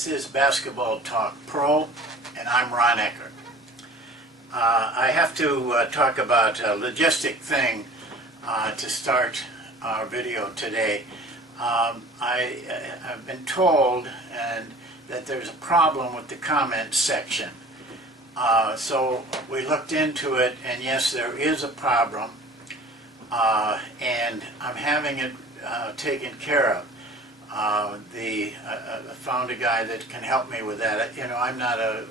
This is Basketball Talk Pro, and I'm Ron Ekker. I have to talk about a logistic thing to start our video today. I've been told that there's a problem with the comment section. So we looked into it, and yes, there is a problem, and I'm having it taken care of. I found a guy that can help me with that. You know, I'm not a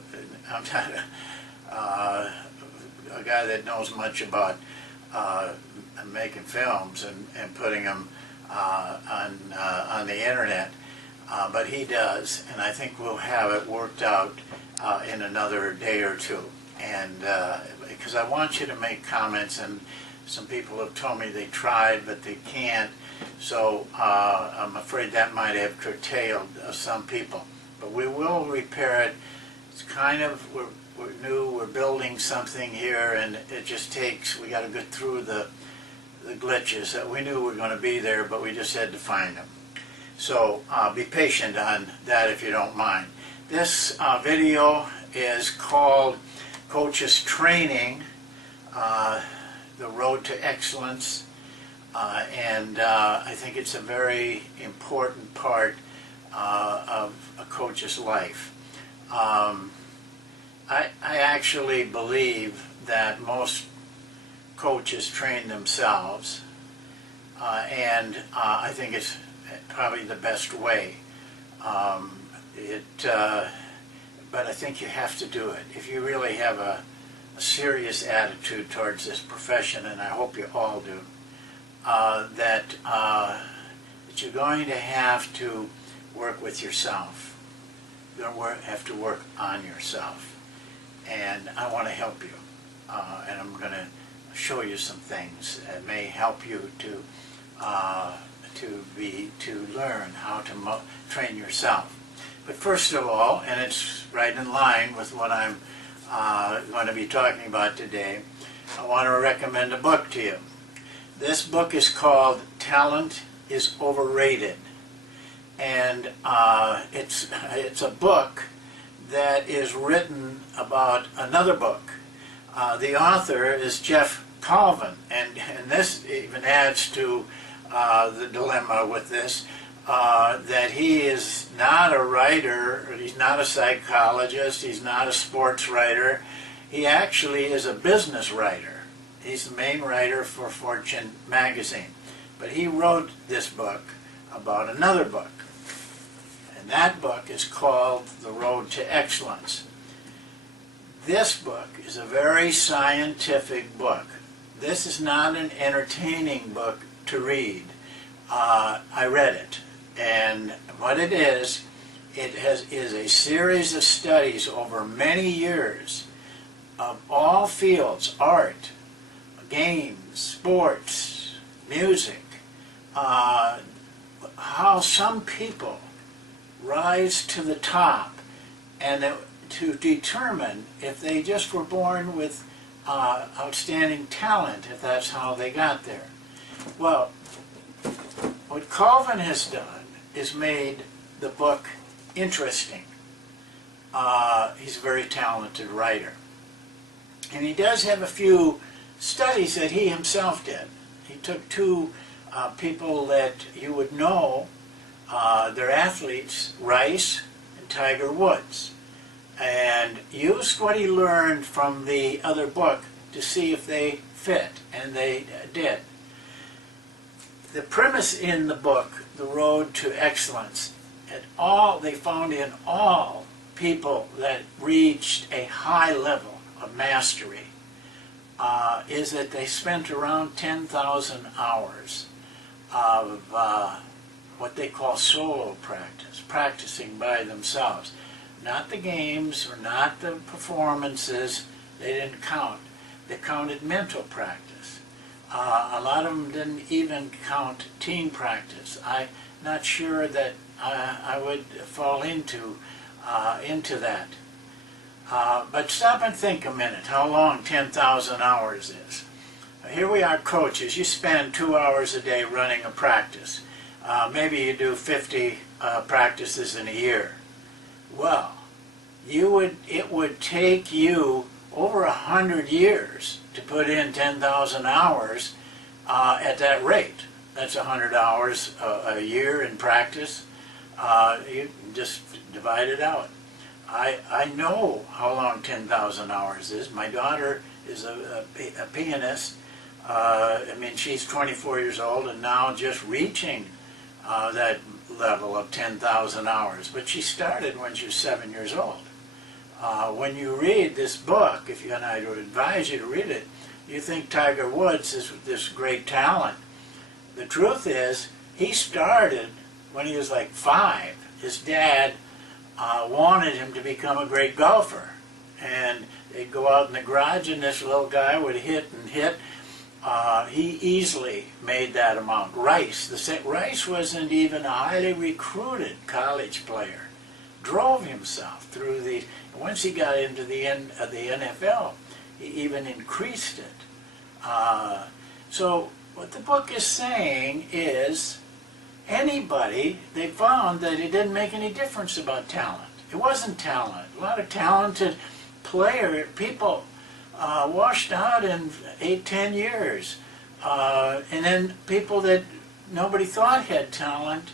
guy that knows much about making films and putting them on the internet, but he does, and I think we'll have it worked out in another day or two. And because I want you to make comments, and some people have told me they tried but they can't. So I'm afraid that might have curtailed some people. But we will repair it. It's kind of, we're new, we're building something here, and it just takes, we got to get through the glitches that we knew were going to be there, but we just had to find them. So be patient on that if you don't mind. This video is called Coaches Training, The Road to Excellence. And I think it's a very important part of a coach's life. I actually believe that most coaches train themselves, and I think it's probably the best way. But I think you have to do it if you really have a serious attitude towards this profession, and I hope you all do. That you're going to have to work with yourself. You're going to have to work on yourself. And I want to help you. And I'm going to show you some things that may help you to learn how to train yourself. But first of all, and it's right in line with what I'm going to be talking about today, I want to recommend a book to you. This book is called Talent is Overrated, and it's a book that is written about another book. The author is Jeff Calvin, and this even adds to the dilemma with this, that he is not a writer, he's not a psychologist, he's not a sports writer, he actually is a business writer. He's the main writer for Fortune magazine. But he wrote this book about another book. And that book is called The Road to Excellence. This book is a very scientific book. This is not an entertaining book to read. I read it. And what it is a series of studies over many years of all fields, art, games, sports, music, how some people rise to the top, and to determine if they just were born with outstanding talent, if that's how they got there. Well, what Calvin has done is made the book interesting. He's a very talented writer. And he does have a few studies that he himself did. He took two people that you would know, they're athletes, Rice and Tiger Woods, and used what he learned from the other book to see if they fit, and they did. The premise in the book, The Road to Excellence, they found in all people that reached a high level of mastery, is that they spent around 10,000 hours of what they call solo practice, practicing by themselves. Not the games or not the performances, they didn't count. They counted mental practice. A lot of them didn't even count team practice. I'm not sure that I would fall into that. But stop and think a minute how long 10,000 hours is. Here we are, coaches. You spend 2 hours a day running a practice. Maybe you do 50 practices in a year. Well, it would take you over 100 years to put in 10,000 hours at that rate. That's 100 hours a year in practice. You just divide it out. I know how long 10,000 hours is. My daughter is a pianist. I mean, she's 24 years old and now just reaching that level of 10,000 hours. But she started when she was 7 years old. When you read this book, and I would advise you to read it, you think Tiger Woods is this great talent. The truth is, he started when he was like 5. His dad wanted him to become a great golfer. And they'd go out in the garage and this little guy would hit and hit. He easily made that amount. Rice wasn't even a highly recruited college player. Drove himself through the, once he got into the NFL, he even increased it. So what the book is saying is, anybody, they found that it didn't make any difference about talent. It wasn't talent. A lot of talented people washed out in 8-10 years. And then people that nobody thought had talent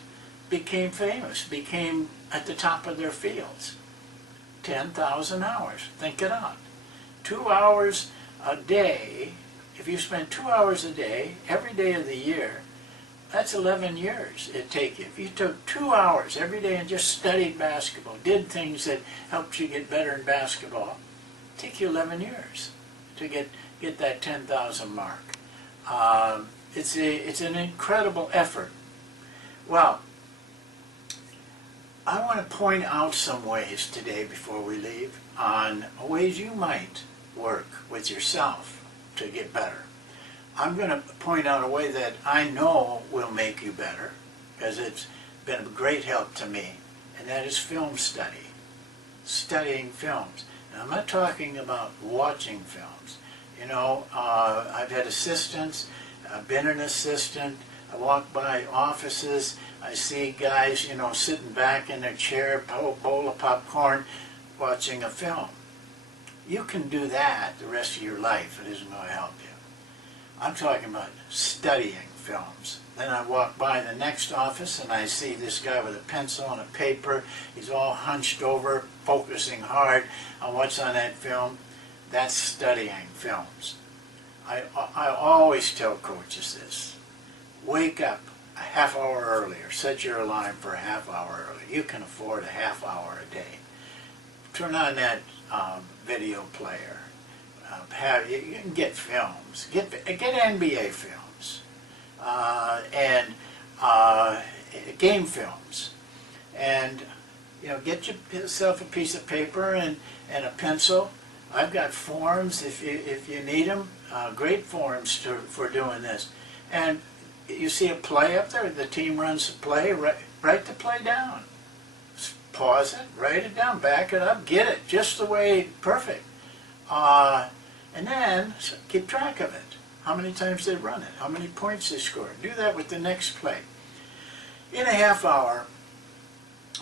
became famous, became at the top of their fields. 10,000 hours. Think it out. 2 hours a day. If you spend 2 hours a day, every day of the year, that's 11 years it'd take you. If you took 2 hours every day and just studied basketball, did things that helped you get better in basketball, it'd take you 11 years to get that 10,000 mark. It's an incredible effort. Well, I want to point out some ways today before we leave on ways you might work with yourself to get better. I'm going to point out a way that I know will make you better, because it's been a great help to me, and that is film study. Studying films. And I'm not talking about watching films. You know, I've had assistants, I've been an assistant, I walk by offices, I see guys, you know, sitting back in their chair, bowl of popcorn, watching a film. You can do that the rest of your life. It isn't going to help you. I'm talking about studying films. Then I walk by the next office and I see this guy with a pencil and a paper. He's all hunched over, focusing hard on what's on that film. That's studying films. I always tell coaches this. Wake up a half hour earlier. Set your alarm for a half hour early. You can afford a half hour a day. Turn on that video player. You can get films. Get NBA films and game films, and you know, get yourself a piece of paper and a pencil. I've got forms if you need them. Great forms for doing this. And you see a play up there. The team runs a play. Write the play down. Pause it. Write it down. Back it up. Get it just the way perfect. And then keep track of it. How many times they run it, how many points they score. Do that with the next play. In a half hour,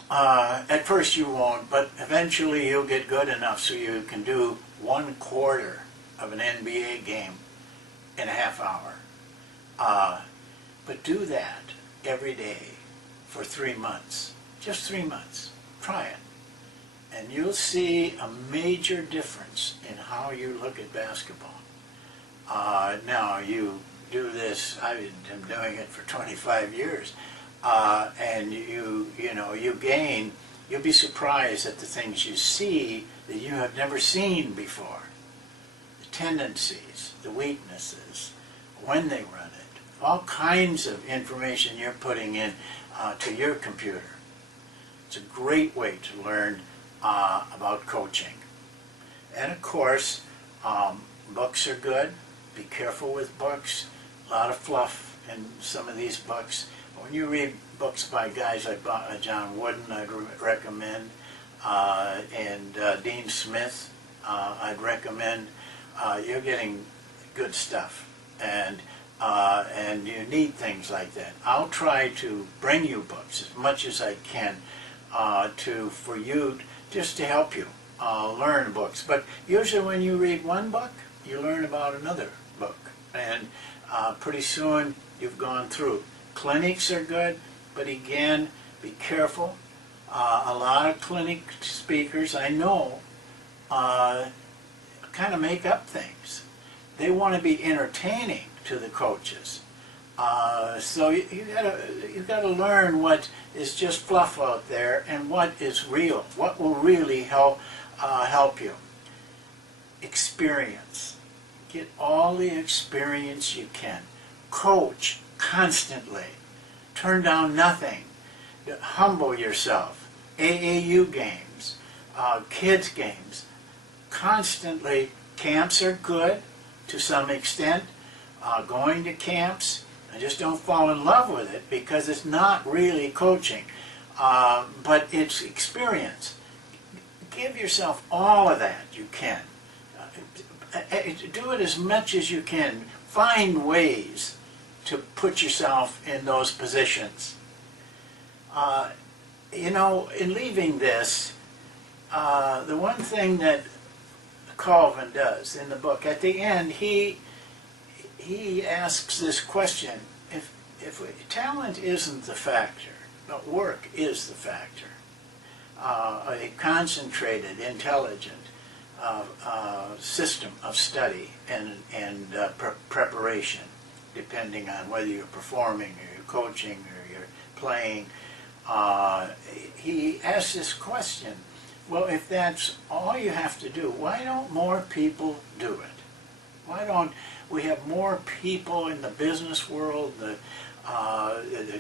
at first you won't, but eventually you'll get good enough so you can do 1/4 of an NBA game in a half hour. But do that every day for 3 months. Just 3 months. Try it. And you'll see a major difference in how you look at basketball. Now, you do this, I've been doing it for 25 years, and you gain, you'll be surprised at the things you see that you have never seen before. The tendencies, the weaknesses, when they run it, all kinds of information you're putting in to your computer. It's a great way to learn about coaching. And of course, books are good. Be careful with books. A lot of fluff in some of these books. When you read books by guys like John Wooden, I'd recommend, and Dean Smith, I'd recommend. You're getting good stuff, and you need things like that. I'll try to bring you books as much as I can for you, just to help you learn books. But usually when you read one book, you learn about another book, and pretty soon you've gone through. Clinics are good, but again, be careful. A lot of clinic speakers I know kind of make up things. They want to be entertaining to the coaches. So you gotta learn what is just fluff out there and what is real, what will really help you. Experience. Get all the experience you can. Coach constantly. Turn down nothing. Humble yourself. AAU games, kids games. Constantly, camps are good to some extent. Going to camps, I just don't fall in love with it because it's not really coaching, but it's experience. Give yourself all of that you can. Do it as much as you can. Find ways to put yourself in those positions. You know, in leaving this, the one thing that Calvin does in the book, at the end, he asks this question: if talent isn't the factor, but work is the factor, a concentrated, intelligent system of study and preparation, depending on whether you're performing or you're coaching or you're playing, he asks this question: well, if that's all you have to do, why don't more people do it? Why don't we have more people in the business world, the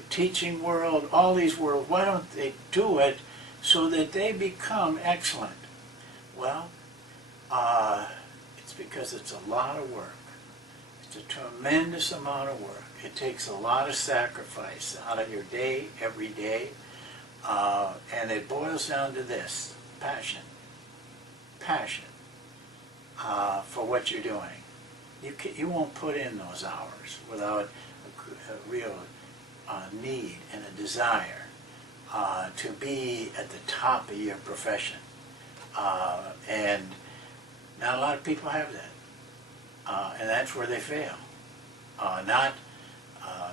teaching world, all these worlds, why don't they do it so that they become excellent? Well, it's because it's a lot of work. It's a tremendous amount of work. It takes a lot of sacrifice out of your day, every day, and it boils down to this: passion. Passion for what you're doing. You won't put in those hours without a real need and a desire to be at the top of your profession. And not a lot of people have that. And that's where they fail.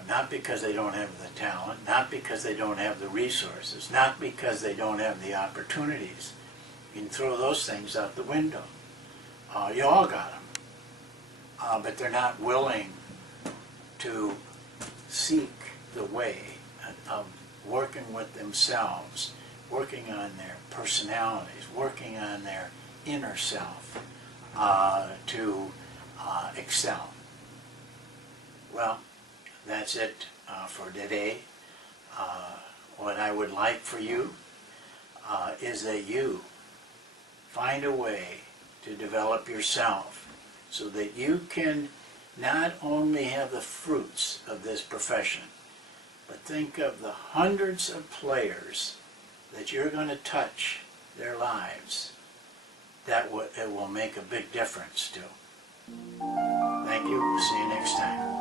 Not because they don't have the talent, not because they don't have the resources, not because they don't have the opportunities. You can throw those things out the window. You all got them. But they're not willing to seek the way of working with themselves, working on their personalities, working on their inner self to excel. Well, that's it for today. What I would like for you is that you find a way to develop yourself so that you can not only have the fruits of this profession, but think of the hundreds of players that you're going to touch their lives. It will make a big difference to. Thank you. See you next time.